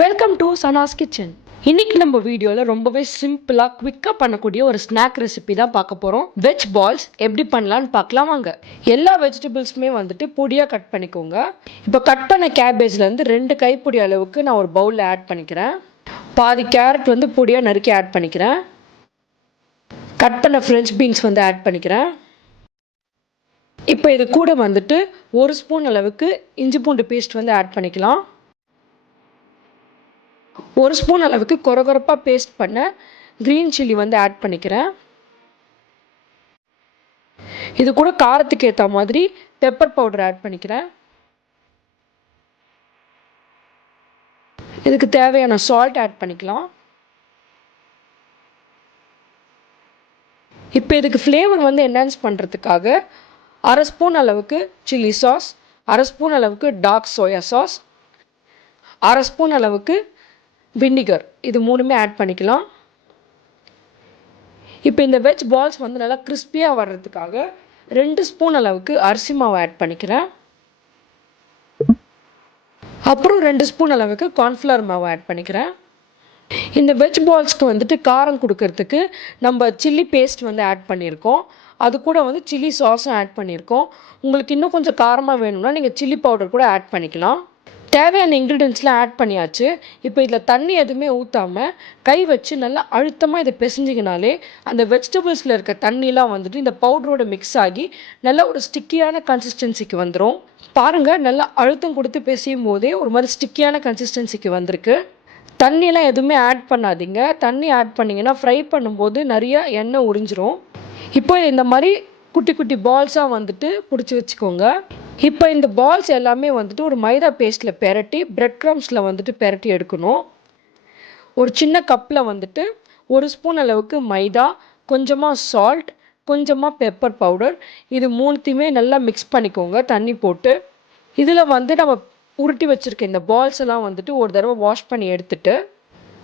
Welcome to Sana's kitchen. இன்னைக்கு நம்ம வீடியோவில் ரொம்பவே சிம்பிளாக குவிக்காக பண்ணக்கூடிய ஒரு ஸ்நாக் ரெசிபி தான் பார்க்க போகிறோம். வெஜ் பால்ஸ் எப்படி பண்ணலான்னு பார்க்கலாம் வாங்க. எல்லா வெஜிடபிள்ஸுமே வந்துட்டு பொடியாக கட் பண்ணிக்கோங்க. இப்போ கட் பண்ண கேபேஜ்லேருந்து 2 கைப்பிடி அளவுக்கு நான் ஒரு பவுலில் ஆட் பண்ணிக்கிறேன். பாதி கேரட் வந்து பொடியாக நறுக்கி ஆட் பண்ணிக்கிறேன். கட் பண்ண ஃப்ரெஞ்ச் பீன்ஸ் வந்து ஆட் பண்ணிக்கிறேன். இப்போ இது கூட வந்துட்டு 1 ஸ்பூன் அளவுக்கு இஞ்சி பூண்டு பேஸ்ட் வந்து ஆட் பண்ணிக்கலாம். 1 ஸ்பூன் அளவுக்கு கொரகொரப்பாக பேஸ்ட் பண்ண க்ரீன் சில்லி வந்து ஆட் பண்ணிக்கிறேன். இது கூட காரத்துக்கு ஏற்ற மாதிரி பெப்பர் பவுடர் ஆட் பண்ணிக்கிறேன். இதுக்கு தேவையான சால்ட் ஆட் பண்ணிக்கலாம். இப்போ இதுக்கு ஃப்ளேவர் வந்து என்ஹான்ஸ் பண்ணுறதுக்காக 1/2 ஸ்பூன் அளவுக்கு சில்லி சாஸ், 1/2 ஸ்பூன் அளவுக்கு டார்க் சோயா சாஸ், 1/2 ஸ்பூன் அளவுக்கு வினிகர், இது 3மே ஆட் பண்ணிக்கலாம். இப்போ இந்த வெஜ் பால்ஸ் வந்து நல்லா கிறிஸ்பியாக வர்றதுக்காக 2 ஸ்பூன் அளவுக்கு அரிசி மாவு ஆட் பண்ணிக்கிறேன். அப்புறம் 2 ஸ்பூன் அளவுக்கு கார்ன்ஃப்ளவர் மாவு ஆட் பண்ணிக்கிறேன். இந்த வெஜ் பால்ஸ்க்கு வந்துட்டு காரம் கொடுக்கறதுக்கு நம்ம சில்லி பேஸ்ட் வந்து ஆட் பண்ணியிருக்கோம். அது கூட வந்து சில்லி சாஸும் ஆட் பண்ணியிருக்கோம். உங்களுக்கு இன்னும் கொஞ்சம் காரமாக வேணும்னா நீங்கள் சில்லி பவுடர் கூட ஆட் பண்ணிக்கலாம். தேவையான இன்க்ரீடியன்ட்ஸ்லாம் ஆட் பண்ணியாச்சு. இப்போ இதில் தண்ணி எதுவுமே ஊற்றாமல் கை வச்சு நல்லா அழுத்தமாக இதை பிசைஞ்சிங்கனாலே அந்த வெஜிடபிள்ஸில் இருக்க தண்ணிலாம் வந்துட்டு இந்த பவுடரோட மிக்ஸ் ஆகி நல்ல ஒரு ஸ்டிக்கியான கன்சிஸ்டன்சிக்கு வந்துடும். பாருங்கள், நல்லா அழுத்தம் கொடுத்து பிசையும் போதே ஒரு மாதிரி ஸ்டிக்கியான கன்சிஸ்டன்சிக்கு வந்திருக்கு. தண்ணியெலாம் எதுவுமே ஆட் பண்ணாதீங்க. தண்ணி ஆட் பண்ணிங்கன்னா ஃப்ரை பண்ணும்போது நிறையா எண்ணெய் உறிஞ்சிரும். இப்போ இந்த மாதிரி குட்டி குட்டி பால்ஸாக வந்துட்டு பிடிச்சி வச்சுக்கோங்க. இப்போ இந்த பால்ஸ் எல்லாமே வந்துட்டு ஒரு மைதா பேஸ்ட்டில் பெரட்டி பிரெட் க்ரம்ஸில் வந்துட்டு பெரட்டி எடுக்கணும். ஒரு சின்ன கப்பில் வந்துட்டு 1 ஸ்பூன் அளவுக்கு மைதா, கொஞ்சமாக சால்ட், கொஞ்சமாக பெப்பர் பவுடர், இது 3த்தையுமே நல்லா மிக்ஸ் பண்ணிக்கோங்க தண்ணி போட்டு. இதில் வந்து நம்ம உருட்டி வச்சுருக்க இந்த பால்ஸ் எல்லாம் வந்துட்டு ஒரு தடவை வாஷ் பண்ணி எடுத்துட்டு,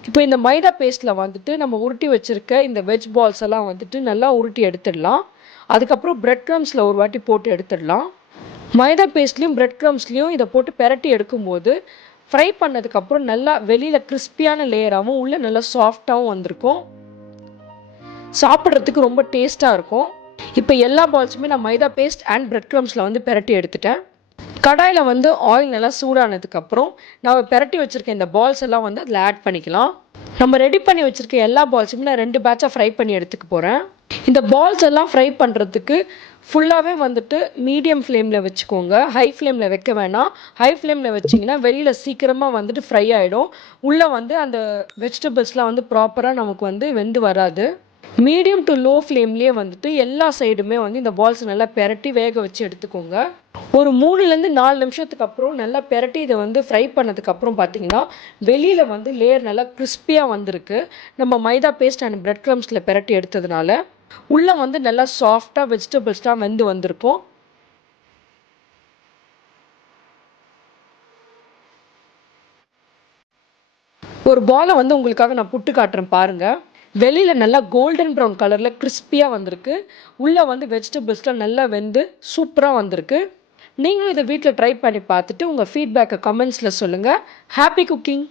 இப்போ இந்த மைதா பேஸ்ட்டில் வந்துட்டு நம்ம உருட்டி வச்சுருக்க இந்த வெஜ் பால்ஸ் எல்லாம் வந்துட்டு நல்லா உருட்டி எடுத்துடலாம். அதுக்கப்புறம் பிரெட் க்ரம்ஸில் ஒரு வாட்டி போட்டு எடுத்துடலாம். மைதா பேஸ்ட்லேயும் பிரெட் க்ரம்ஸ்லேயும் இதை போட்டு பெரட்டி எடுக்கும்போது ஃப்ரை பண்ணதுக்கப்புறம் நல்லா வெளியில் கிறிஸ்பியான லேயராகவும் உள்ளே நல்லா சாஃப்டாகவும் வந்திருக்கும். சாப்பிட்றதுக்கு ரொம்ப டேஸ்ட்டாக இருக்கும். இப்போ எல்லா பால்ஸுமே நான் மைதா பேஸ்ட் அண்ட் பிரெட் க்ரம்ஸில் வந்து பெரட்டி எடுத்துட்டேன். கடாயில் வந்து ஆயில் நல்லா சூடானதுக்கப்புறம் நம்ம பெரட்டி வச்சுருக்க இந்த பால்ஸ் எல்லாம் வந்து அதில் ஆட் பண்ணிக்கலாம். நம்ம ரெடி பண்ணி வச்சுருக்க எல்லா பால்ஸுமே நான் 2 பேட்சாக ஃப்ரை பண்ணி எடுத்துக்க போகிறேன். இந்த பால்ஸ் எல்லாம் ஃப்ரை பண்ணுறதுக்கு ஃபுல்லாகவே வந்துட்டு மீடியம் ஃப்ளேமில் வச்சுக்கோங்க. ஹை ஃப்ளேமில் வைக்க வேணாம். ஹை ஃப்ளேமில் வச்சிங்கன்னா வெளியில் சீக்கிரமாக வந்துட்டு ஃப்ரை ஆகிடும். உள்ளே வந்து அந்த வெஜிடபிள்ஸ்லாம் வந்து ப்ராப்பராக நமக்கு வந்து வெந்து வராது. மீடியம் டு லோ ஃப்ளேம்லேயே வந்துட்டு எல்லா சைடுமே வந்து இந்த பால்ஸ் நல்லா பெரட்டி வேக வச்சு எடுத்துக்கோங்க. ஒரு 3லேருந்து 4 நிமிஷத்துக்கு அப்புறம் நல்லா பெரட்டி இதை வந்து ஃப்ரை பண்ணதுக்கப்புறம் பார்த்தீங்கன்னா வெளியில் வந்து லேயர் நல்லா கிறிஸ்பியாக வந்திருக்கு. நம்ம மைதா பேஸ்ட் அண்ட் பிரெட் க்ரம்ஸில் பெரட்டி எடுத்ததுனால உள்ளே வந்து நல்லா சாஃப்டாக வெஜிடபிள்ஸ்லாம் வெந்து வந்திருக்கும். ஒரு பாலை வந்து உங்களுக்காக நான் புட்டு காட்டுறேன் பாருங்கள். வெளியில் நல்லா கோல்டன் ப்ரௌன் கலரில் கிறிஸ்பியாக வந்திருக்கு. உள்ளே வந்து வெஜிடபிள்ஸ்லாம் நல்லா வெந்து சூப்பராக வந்திருக்கு. நீங்களும் இதை வீட்டில் ட்ரை பண்ணி பார்த்துட்டு உங்கள் ஃபீட்பேக்கை கமெண்ட்ஸில் சொல்லுங்கள். Happy cooking.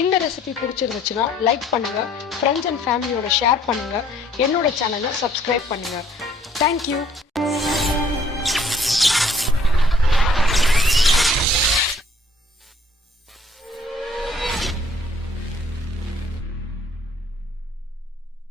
இந்த ரெசிபி பிடிச்சிருந்துச்சுன்னா லைக் பண்ணுங்கள், ஃப்ரெண்ட்ஸ் அண்ட் ஃபேமிலியோட ஷேர் பண்ணுங்கள், என்னோட சேனலை சப்ஸ்கிரைப் பண்ணுங்கள். தேங்க்யூ.